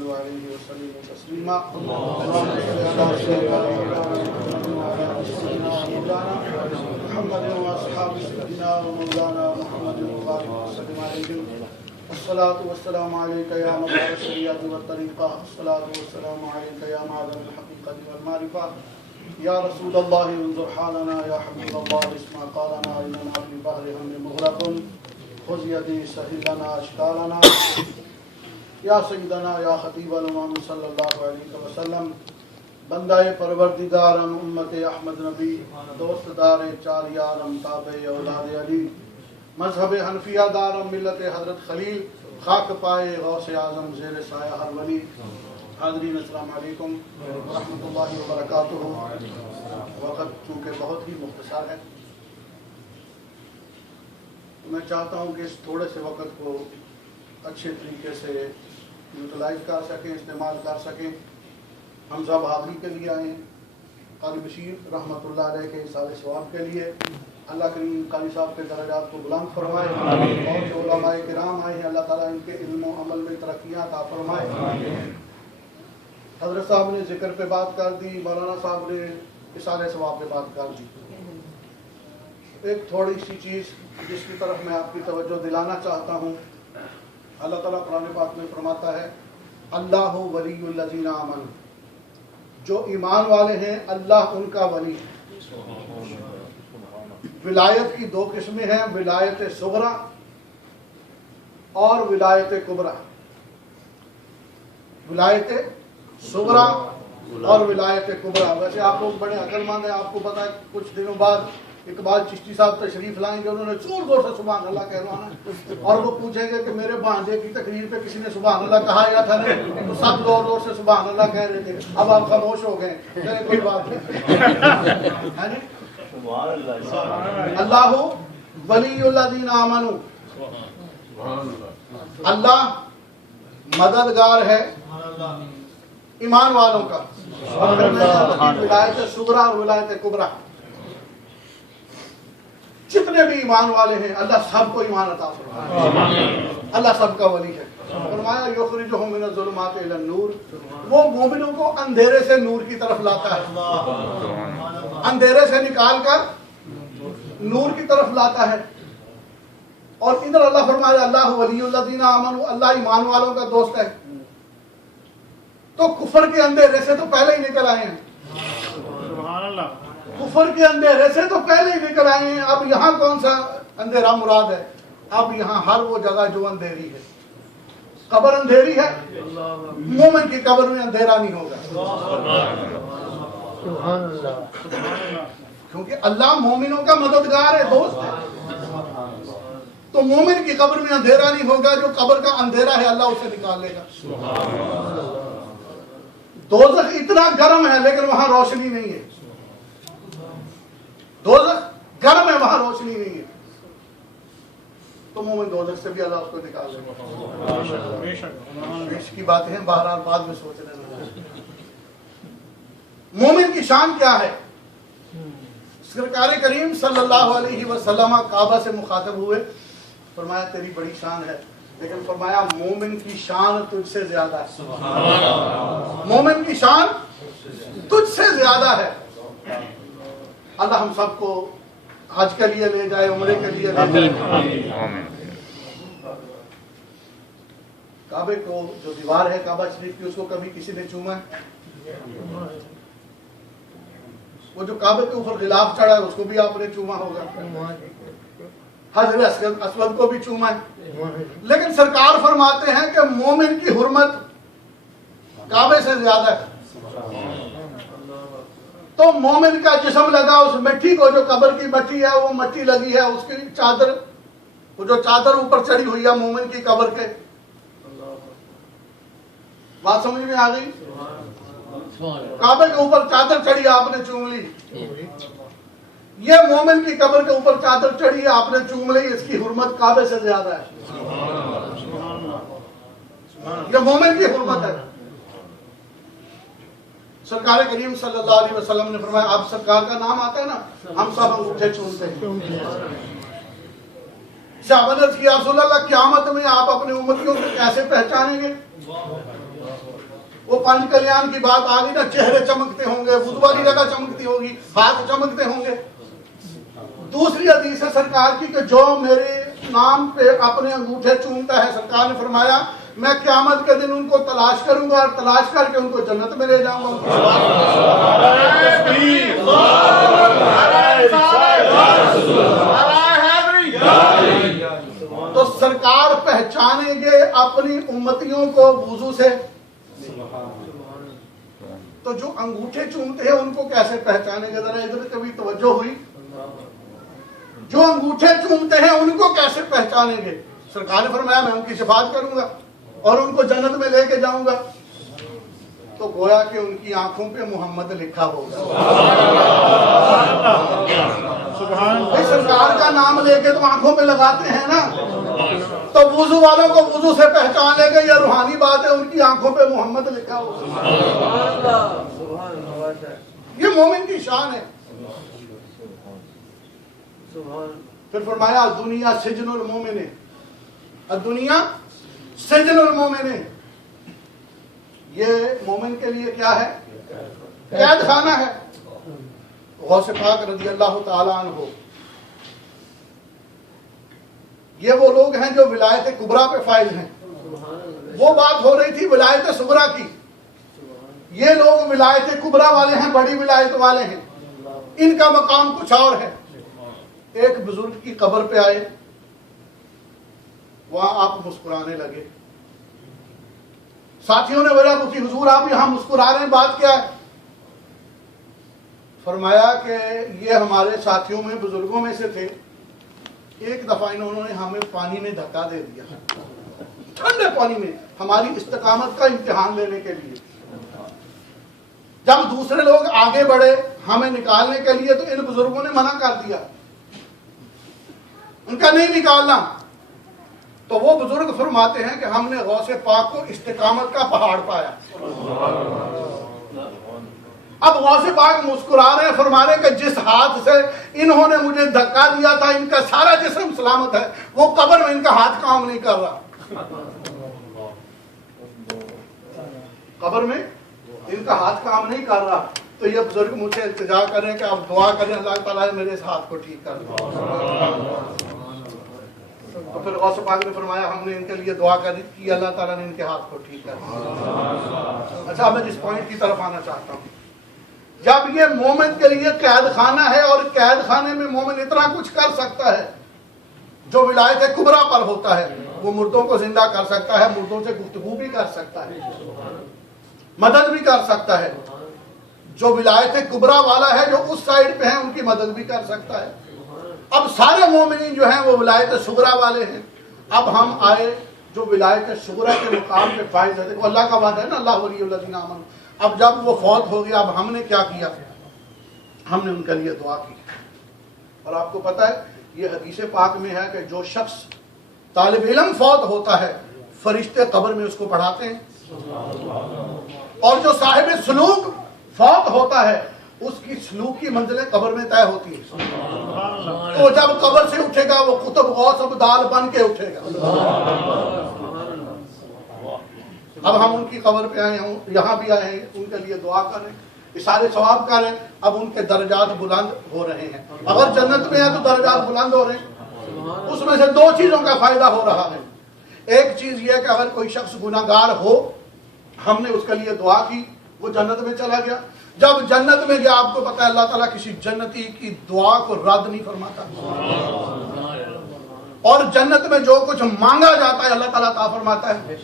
صلوا علیہ وسلم تسلیما اللهم صل علی سیدنا محمد واصحاب سیدنا ومولانا محمد وبارک وسلم علیہ الصلاة والسلام علیک یا مبعوث الشریعۃ والطریقہ الصلاة والسلام علیک یا معلم الحقیقۃ والمعرفہ یا رسول اللہ انظر حالنا یا حبیب اللہ اسمع قالنا اننا فی بحر ہم مغرق خذ یدی سہل لنا اشکالنا یا سیدنا یا خطیب الامام صلی اللہ علیہ وسلم بندہ پروردگارم امت احمد نبی دوست دار چار یارم تابع اولاد علی مذہب حنفیہ دارم ملت حضرت خلیل خاک پائے غوث اعظم زیر سایہ ہر ولی حاضرین السلام علیکم ورحمۃ اللہ وبرکاتہ۔ وقت چونکہ بہت ہی مختصر ہے، میں چاہتا ہوں کہ اس تھوڑے سے وقت کو اچھے طریقے سے یوٹیلائز کر سکیں، استعمال کر سکیں۔ ہم سب حاضری کے لیے آئے ہیں، قاری بشیر رحمۃ اللہ علیہ کے اصال ثواب کے لیے۔ اللہ کریم قاری صاحب کے درجات کو بلند فرمائے، اور جو علماء کرام آئے ہیں اللہ تعالیٰ ان کے علم و عمل میں ترقیاں عطا فرمائے۔ حضرت صاحب نے ذکر پہ بات کر دی، مولانا صاحب نے اصال ثواب پہ بات کر دی۔ ایک تھوڑی سی چیز جس کی طرف میں آپ کی توجہ دلانا چاہتا ہوں، اللہ تعالیٰ قرآن پاک میں فرماتا ہے اللہ ولی الذین آمنوا، جو ایمان والے ہیں اللہ ان کا ولی ہے۔ ولایت کی دو قسمیں ہیں، ولایت صغریٰ اور ولایت کبریٰ۔ ولایت صغریٰ اور ولایت کبریٰ، ویسے آپ لوگ بڑے عقل مند ہیں، آپ کو پتا ہے کچھ دنوں بعد اقبال چشتی صاحب تشریف لائیں گے، انہوں نے زور زور سے سبحان اللہ کہلوانا ہے، اور وہ پوچھیں گے کہ میرے بھانجے کی تقریر پہ کسی نے سبحان اللہ کہا یا تھا نہیں، تو سب زور زور سے سبحان اللہ کہہ رہے تھے، اب آپ خاموش ہو گئے، چلے کوئی بات نہیں۔ اللہ ولی الذین آمنوا، اللہ مددگار ہے ایمان والوں کا۔ ولایت صغریٰ اور ولایت کبریٰ، جتنے بھی ایمان والے ہیں اللہ سب کو ایمان عطا فرمائے، اللہ سب کا ولی ہے۔ فرمایا یخرجہم من الظلمات الی النور، وہ مومنوں کو اندھیرے سے نور کی طرف لاتا ہے، اندھیرے سے نکال کر نور کی طرف لاتا ہے۔ اور ادھر اللہ فرمایا اللہ ولی الذین آمنوا، اللہ ایمان والوں کا دوست ہے۔ تو کفر کے اندھیرے سے تو پہلے ہی نکل آئے ہیں، سبحان اللہ، کفر کے اندھیرے سے تو پہلے ہی نکل آئے ہیں۔ اب یہاں کون سا اندھیرا مراد ہے؟ اب یہاں ہر وہ جگہ جو اندھیری ہے، قبر اندھیری ہے، مومن کی قبر میں اندھیرا نہیں ہوگا، سبحان اللہ، کیونکہ اللہ مومنوں کا مددگار ہے، دوست ہے۔ تو مومن کی قبر میں اندھیرا نہیں ہوگا، جو قبر کا اندھیرا ہے اللہ اسے نکال لے گا۔ دوزخ اتنا گرم ہے لیکن وہاں روشنی نہیں ہے، دوزخ گرم ہے وہاں روشنی نہیں ہے، تو مومن دوزخ سے بھی اللہ اس کو نکال لے گا۔ بیش کی باتیں ہیں، بہرحال بعد میں سوچنے لگا۔ مومن کی شان کیا ہے؟ سرکار کریم صلی اللہ علیہ وسلم کعبہ سے مخاطب ہوئے، فرمایا تیری بڑی شان ہے، لیکن فرمایا مومن کی شان تجھ سے زیادہ ہے، مومن کی شان تجھ سے زیادہ ہے۔ اللہ ہم سب کو حج کے لیے لے جائے، عمرے کے لیے لے جائے۔ کعبے کو جو دیوار ہے کعبہ شریف کی، اس کو کبھی کسی نے چوما ہے؟ وہ جو کعبے کے اوپر غلاف چڑھا ہے اس کو بھی آپ نے چوما ہوگا، حجر اسود کو بھی چوما ہے، لیکن سرکار فرماتے ہیں کہ مومن کی حرمت کعبے سے زیادہ ہے۔ تو مومن کا جسم لگا اس مٹی کو، جو قبر کی مٹی ہے وہ مٹی لگی ہے، اس کی چادر، وہ جو چادر اوپر چڑھی ہوئی ہے مومن کی قبر کے، بات سمجھ میں آ گئی؟ کعبے کے اوپر چادر چڑھی آپ نے چوم لی، یہ مومن کی قبر کے اوپر چادر چڑھی ہے آپ نے چوم لی، اس کی حرمت کعبے سے زیادہ ہے، یہ مومن کی حرمت ہے۔ سرکار کریم صلی اللہ علیہ وسلم نے فرمایا، آپ سرکار کا نام آتا ہے نا ہم سب انگوٹھے چومتے ہیں، صحابہ نے کیا رسول اللہ قیامت میں آپ اپنے امتیوں کو کیسے پہچانیں گے؟ وہ پنج کلیان کی بات آ گئی نا، چہرے چمکتے ہوں گے، وضو والی جگہ چمکتی ہوگی، ہاتھ چمکتے ہوں گے۔ دوسری حدیث ہے سرکار کی کہ جو میرے نام پہ اپنے انگوٹھے چومتا ہے، سرکار نے فرمایا میں قیامت کے دن ان کو تلاش کروں گا اور تلاش کر کے ان کو جنت میں لے جاؤں گا۔ تو سرکار پہچانیں گے اپنی امتیوں کو وضو سے، تو جو انگوٹھے چومتے ہیں ان کو کیسے پہچانیں گے؟ ذرا ادھر کبھی توجہ ہوئی؟ جو انگوٹھے چومتے ہیں ان کو کیسے پہچانیں گے؟ سرکار نے فرمایا میں ان کی شفاعت کروں گا اور ان کو جنت میں لے کے جاؤں گا۔ تو گویا کہ ان کی آنکھوں پہ محمد لکھا ہوگا۔ بھائی سرکار کا نام لے کے تو آنکھوں پہ لگاتے ہیں نا، تو وضو والوں کو وضو سے پہچان لے گا، یہ روحانی بات ہے، ان کی آنکھوں پہ محمد لکھا ہوگا۔ یہ مومن کی شان ہے۔ پھر فرمایا دنیا سجن المومن، الدنیا سجن المومن، یہ مومن کے لیے کیا ہے؟ قید خانہ ہے۔ غوث پاک رضی اللہ تعالیٰ عنہ، یہ وہ لوگ ہیں جو ولایت کبریٰ پہ فائز ہیں۔ وہ بات ہو رہی تھی ولایت صغریٰ کی، یہ لوگ ولایت کبریٰ والے ہیں، بڑی ولایت والے ہیں، ان کا مقام کچھ اور ہے۔ ایک بزرگ کی قبر پہ آئے، وہاں آپ مسکرانے لگے۔ ساتھیوں نے وجہ پوچھی حضور آپ یہاں مسکرا رہے ہیں، بات کیا ہے؟ فرمایا کہ یہ ہمارے ساتھیوں میں بزرگوں میں سے تھے، ایک دفعہ انہوں نے ہمیں پانی میں دھکا دے دیا، ٹھنڈے پانی میں، ہماری استقامت کا امتحان لینے کے لیے۔ جب دوسرے لوگ آگے بڑھے ہمیں نکالنے کے لیے تو ان بزرگوں نے منع کر دیا، ان کا نہیں نکالنا۔ تو وہ بزرگ فرماتے ہیں کہ ہم نے غوث پاک کو استقامت کا پہاڑ پایا۔ اب غوث پاک مسکرا رہے ہیں، فرما رہے ہیں کہ جس ہاتھ سے انہوں نے مجھے دھکا دیا تھا ان کا سارا جسم سلامت ہے، وہ قبر میں ان کا ہاتھ کام نہیں کر رہا، قبر میں ان کا ہاتھ کام نہیں کر رہا۔ تو یہ بزرگ مجھ سے التجا کریں کہ آپ دعا کریں اللہ تعالیٰ میرے اس ہاتھ کو ٹھیک کر دیں۔ تو پھر غوث پاک نے فرمایا ہم نے ان کے لیے دعا کی، اللہ تعالیٰ نے ان کے ہاتھ کو ٹھیک کر دیا۔ اچھا میں جس پوائنٹ کی طرف آنا چاہتا ہوں، جب یہ مومن کے لیے قید خانہ ہے اور قید خانے میں مومن اتنا کچھ کر سکتا ہے، جو ولایت کبریٰ پر ہوتا ہے، وہ مردوں کو زندہ کر سکتا ہے، مردوں سے گفتگو بھی کر سکتا ہے، مدد بھی کر سکتا ہے، جو ولایت کبریٰ والا ہے جو اس سائیڈ پہ ہیں ان کی مدد بھی کر سکتا ہے۔ اب سارے مومنین جو ہیں وہ ولایت صغریٰ والے ہیں۔ اب ہم آئے جو ولایت صغریٰ کے مقام پہ فائز ہے، دیکھو اللہ کا وعدہ ہے نا، اللہ ولی الذین آمنوا۔ اب جب وہ فوت ہو گیا، اب ہم نے کیا کیا؟ ہم نے ان کے لیے دعا کی۔ اور آپ کو پتہ ہے یہ حدیث پاک میں ہے کہ جو شخص طالب علم فوت ہوتا ہے، فرشتے قبر میں اس کو پڑھاتے ہیں، اور جو صاحب سلوک فوت ہوتا ہے اس کی سلوک کی منزلیں قبر میں طے ہوتی ہیں۔ تو جب قبر سے اٹھے گا وہ قطب غوث ابدال بن کے اٹھے گا۔ اب ہم ان کی قبر پہ آئے ہیں، یہاں بھی آئے ہیں، ان کے لیے دعا کریں، اشارے ثواب کریں۔ اب ان کے درجات بلند ہو رہے ہیں، اگر جنت میں ہے تو درجات بلند ہو رہے ہیں۔ اس میں سے دو چیزوں کا فائدہ ہو رہا ہے۔ ایک چیز یہ کہ اگر کوئی شخص گناہگار ہو، ہم نے اس کے لیے دعا کی، وہ جنت میں چلا گیا۔ جب جنت میں گیا، آپ کو پتا ہے اللہ تعالیٰ کسی جنتی کی دعا کو رد نہیں فرماتا، اور جنت میں جو کچھ مانگا جاتا ہے اللہ تعالیٰ عطا فرماتا ہے۔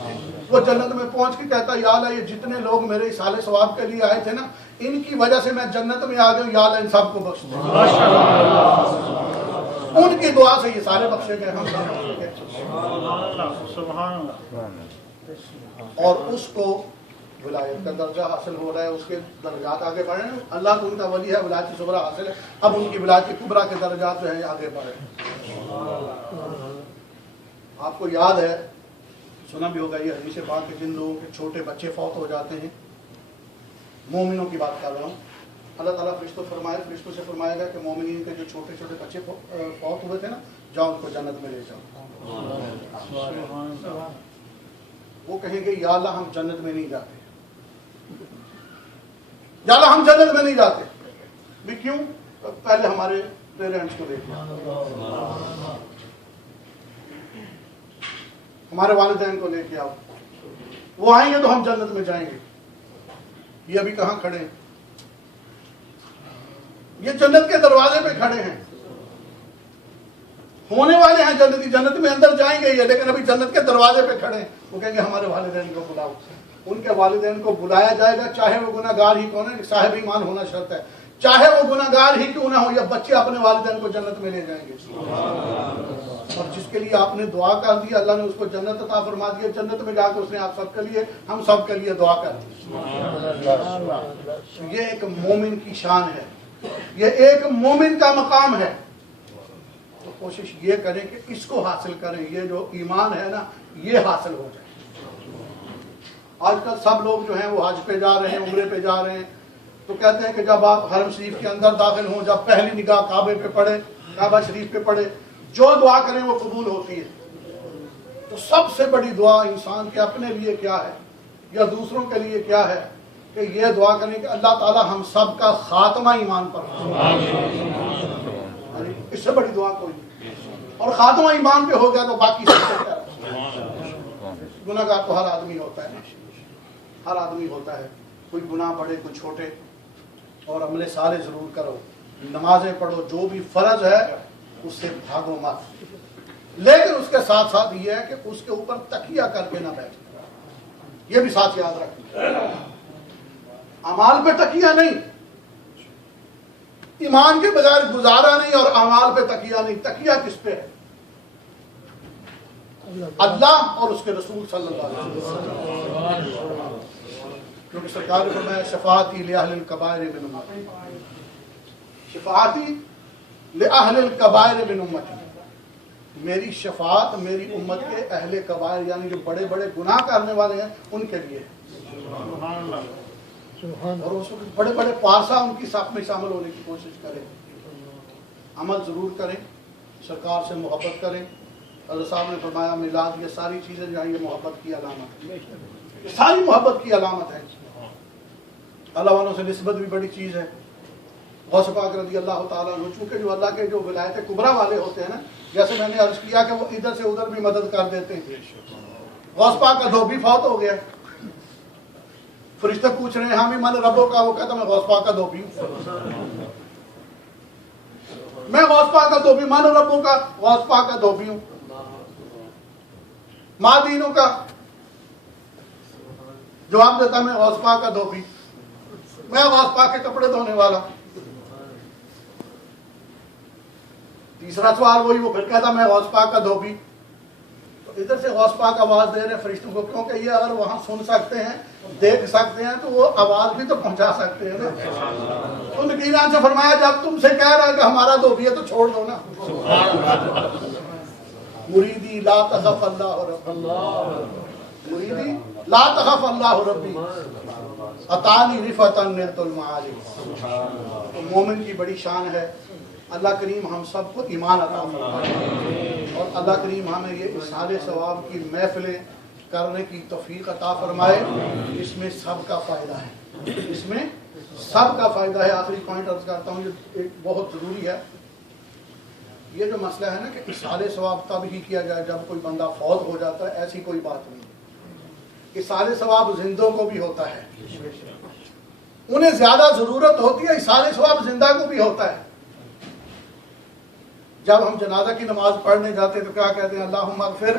وہ جنت میں پہنچ کے کہتا ہے یا اللہ یہ جتنے لوگ میرے اصالے ثواب کے لیے آئے تھے نا، ان کی وجہ سے میں جنت میں آ گیا ہوں، یا اللہ ان سب کو بخش دے۔ ان کی دعا سے یہ سارے بخشے گئے، ہم اور اس کو ولایت کا درجہ حاصل ہو رہا ہے، اس کے درجات آگے بڑھے ہیں۔ اللہ تو ان کا ولی ہے، ولایت صغریٰ حاصل ہے، اب ان کی ولایت کبریٰ کے درجات جو ہیں آگے بڑھے۔ آپ کو یاد ہے، سنا بھی ہوگا یہ حدیث پاک کہ جن لوگوں کے چھوٹے بچے فوت ہو جاتے ہیں، مومنوں کی بات کر رہا ہوں، اللہ تعالیٰ فرشتوں سے فرمائے گا کہ مومنین کے جو چھوٹے چھوٹے بچے فوت ہوئے تھے نا، جاؤ ان کو جنت میں لے جاؤ۔ وہ کہیں گے یا اللہ ہم جنت میں نہیں جاتے، یا اللہ ہم جنت میں نہیں جاتے بھی کیوں؟ پہلے ہمارے پیرنٹس کو دیکھنا، ہمارے والدین کو لے کے آؤ، وہ آئیں گے تو ہم جنت میں جائیں گے۔ یہ ابھی کہاں کھڑے ہیں؟ یہ جنت کے دروازے پہ کھڑے ہیں، ہونے والے ہیں جنتی، جنت میں اندر جائیں گے یہ، لیکن ابھی جنت کے دروازے پہ کھڑے ہیں۔ وہ کہیں گے ہمارے والدین کو بلاؤ، ان کے والدین کو بلایا جائے گا، چاہے وہ گناہ گار ہی کون ہے، صاحب ایمان ہونا شرط ہے، چاہے وہ گناہ گار ہی کیوں نہ ہو، یہ بچے اپنے والدین کو جنت میں لے جائیں گے۔ اور جس کے لیے آپ نے دعا کر دی، اللہ نے اس کو جنت عطا فرما دیا، جنت میں جا کے اس نے آپ سب کے لیے، ہم سب کے لیے دعا کر دی۔ یہ ایک مومن کی شان ہے، یہ ایک مومن کا مقام ہے۔ تو کوشش یہ کریں کہ اس کو حاصل کریں، یہ جو ایمان ہے نا یہ حاصل ہو جائے۔ آج کل سب لوگ جو ہیں وہ حج پہ جا رہے ہیں، عمرے پہ جا رہے ہیں، تو کہتے ہیں کہ جب آپ حرم شریف کے اندر داخل ہوں، جب پہلی نگاہ کعبے پہ پڑے، کعبہ شریف پہ پڑے، جو دعا کریں وہ قبول ہوتی ہے۔ تو سب سے بڑی دعا انسان کے اپنے لیے کیا ہے یا دوسروں کے لیے کیا ہے کہ یہ دعا کریں کہ اللہ تعالی ہم سب کا خاتمہ ایمان پر ہو۔ اس سے بڑی دعا کوئی نہیں، اور خاتمہ ایمان پہ ہو گیا تو باقی سب سے کیا۔ گناہ گار تو ہر آدمی ہوتا ہے، ہر آدمی ہوتا ہے، کوئی گناہ بڑے کوئی چھوٹے، اور عمل صالح ضرور کرو، نمازیں پڑھو، جو بھی فرض ہے اس سے بھاگو مت، لیکن اس کے ساتھ ساتھ یہ ہے کہ اس کے اوپر تکیہ کر کے نہ بیٹھے، یہ بھی ساتھ یاد رکھنا۔ اعمال پہ تکیہ نہیں، ایمان کے بغیر گزارا نہیں، اور اعمال پہ تکیہ نہیں۔ تکیہ کس پہ ہے؟ اللہ اور اس کے رسول صلی اللہ علیہ وسلم، کیونکہ سرکار نے فرمایا شفاعتی لأہل الکبائر من امتی، شفاعتی لأہل الکبائر من امتی، میری شفاعت میری امت کے اہل کبائر یعنی جو بڑے بڑے گناہ کرنے والے ہیں ان کے لیے، اور اس وقت بڑے بڑے پارسا ان کی صف میں شامل ہونے کی کوشش کریں، عمل ضرور کریں، سرکار سے محبت کریں۔ حضرت صاحب نے فرمایا میلاد یہ ساری چیزیں جو ہیں یہ محبت کی علامت ہے، یہ ساری محبت کی علامت ہے۔ اللہ والوں سے نسبت بھی بڑی چیز ہے۔ غوث پاک رضی اللہ تعالیٰ عنہ چونکہ جو اللہ کے جو ولایت کبریٰ والے ہوتے ہیں نا، جیسے میں نے عرض کیا کہ وہ ادھر سے ادھر بھی مدد کر دیتے ہیں۔ غوث پاک کا دھوبی فوت ہو گیا، فرشتے پوچھ رہے ہیں ہاں بھی من ربوں کا، وہ کہتا میں غوث پاک کا دھوبی ہوں، میں غوث پاک کا دھوبی، من ربوں کا، غوث پاک کا دھوبی ہوں۔ ماں دینوں کا جواب دیتا میں غوث پاک کا دھوبی، میں غوث پاک کے کپڑے دھونے والا۔ تیسرا سوال وہی، وہ پھر کہتا میں غوث پاک کا دھوبی۔ تو ادھر سے غوث پاک آواز دے رہے فرشتوں کو، کیونکہ یہ اگر وہاں سن سکتے ہیں دیکھ سکتے ہیں تو وہ آواز بھی تو پہنچا سکتے ہیں نا۔ تو نکیران سے فرمایا جب تم سے کہہ رہا ہے کہ ہمارا دھوبی ہے تو چھوڑ دو نا۔ مریدی لا تخف اللہ ربی، مریدی لا تخف اللہ ربی اتانی رفعتا نلت المعالی۔ تو مومن کی بڑی شان ہے، اللہ کریم ہم سب کو ایمان عطا فرمائے، اور اللہ کریم ہمیں یہ اصحال ثواب کی محفلیں کرنے کی توفیق عطا فرمائے۔ اس میں سب کا فائدہ ہے، اس میں سب کا فائدہ ہے۔ آخری پوائنٹ عرض کرتا ہوں، یہ ایک بہت ضروری ہے۔ یہ جو مسئلہ ہے نا کہ اصحال ثواب تب ہی کیا جائے جب کوئی بندہ فوت ہو جاتا ہے، ایسی کوئی بات نہیں۔ اصحال ثواب زندوں کو بھی ہوتا ہے، انہیں زیادہ ضرورت ہوتی ہے، اصحال ثواب زندہ کو بھی ہوتا ہے۔ جب ہم جنازہ کی نماز پڑھنے جاتے ہیں تو کیا کہتے ہیں؟ اللہم اغفر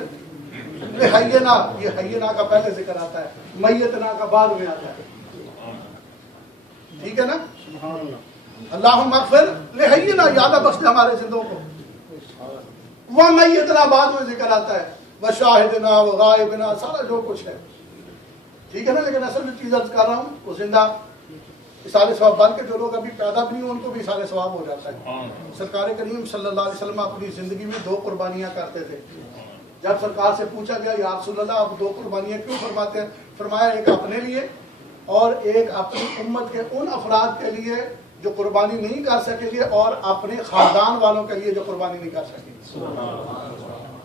لحینا، یہ حینا کا پہلے ذکر آتا ہے، میتنا کا بعد میں آتا ہے، ٹھیک ہے نا؟ اللہم اغفر لحینا، یا اللہ بخش دے ہمارے زندوں کو، وہ میتنا بعد میں ذکر آتا ہے، وشاہدنا وغائبنا، سارا جو کچھ ہے، ٹھیک ہے نا؟ لیکن اصل میں چیز عرض کر رہا ہوں، وہ زندہ اصحال ثواب بن کے جو لوگ ابھی پیدا بھی نہیں ان کو بھی اصحال ثواب ہو جاتا ہے۔ سرکار کریم صلی اللہ علیہ وسلم اپنی زندگی میں 2 قربانیاں کرتے تھے۔ جب سرکار سے پوچھا گیا یا رسول اللہ آپ 2 قربانیاں کیوں فرماتے ہیں؟ فرمایا ایک اپنے لیے اور ایک اپنی امت کے ان افراد کے لیے جو قربانی نہیں کر سکیں گے اور اپنے خاندان والوں کے لیے جو قربانی نہیں کر سکیں گے.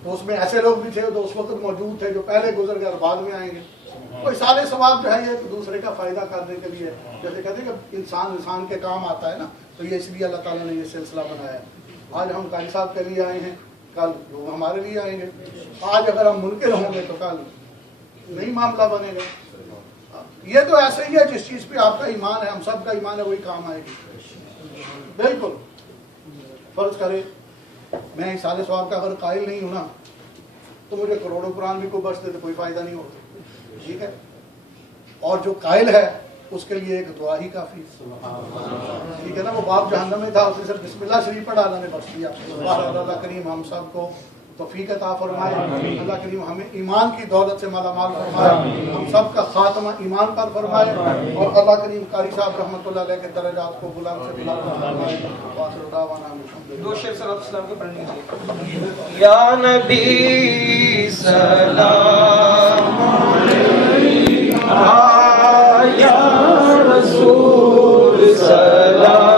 تو اس میں ایسے لوگ بھی تھے جو اس وقت موجود تھے، جو پہلے گزر گئے اور بعد میں آئیں گے. کوئی سارے ثواب جو ہے یہ ایک دوسرے کا فائدہ کرنے کے لیے، جیسے کہتے ہیں کہ انسان کے کام آتا ہے نا، تو یہ اس لیے اللہ تعالیٰ نے یہ سلسلہ بنایا ہے. آج ہم قاری صاحب کے لیے آئے ہیں، کل وہ ہمارے لیے آئیں گے. آج اگر ہم منکر ہوں گے تو کل نہیں معاملہ بنے گا. یہ تو ایسے ہی ہے، جس چیز پہ آپ کا ایمان ہے، ہم سب کا ایمان ہے، وہی کام آئے گی. بالکل. فرض کرے میں ایصال ثواب کا اگر قائل نہیں ہوں نا، تو مجھے کروڑوں قرآن بھی کوئی بخش دے تو کوئی فائدہ نہیں ہوتا. ٹھیک ہے. اور جو قائل ہے اس کے لیے ایک دعا ہی کافی. ٹھیک ہے نا. وہ باپ جہنم میں تھا، اس نے صرف بسم اللہ شریف پڑھا، اللہ نے بخش دیا. اللہ کریم ہم سب کو توفیق عطا فرمائے. اللہ کریم ہمیں ایمان کی دولت سے مالا مال فرمائے، ہم سب کا خاتمہ ایمان پر فرمائے، اور اللہ کریم قاری صاحب رحمۃ اللہ علیہ کے درجات کو بلند سے بلند فرمائے. وآخر دعوانا الحمدللہ. دو شعر صلوات السلام کے پڑھ لیجیے. یا نبی سلام علیکہ، یا رسول سلام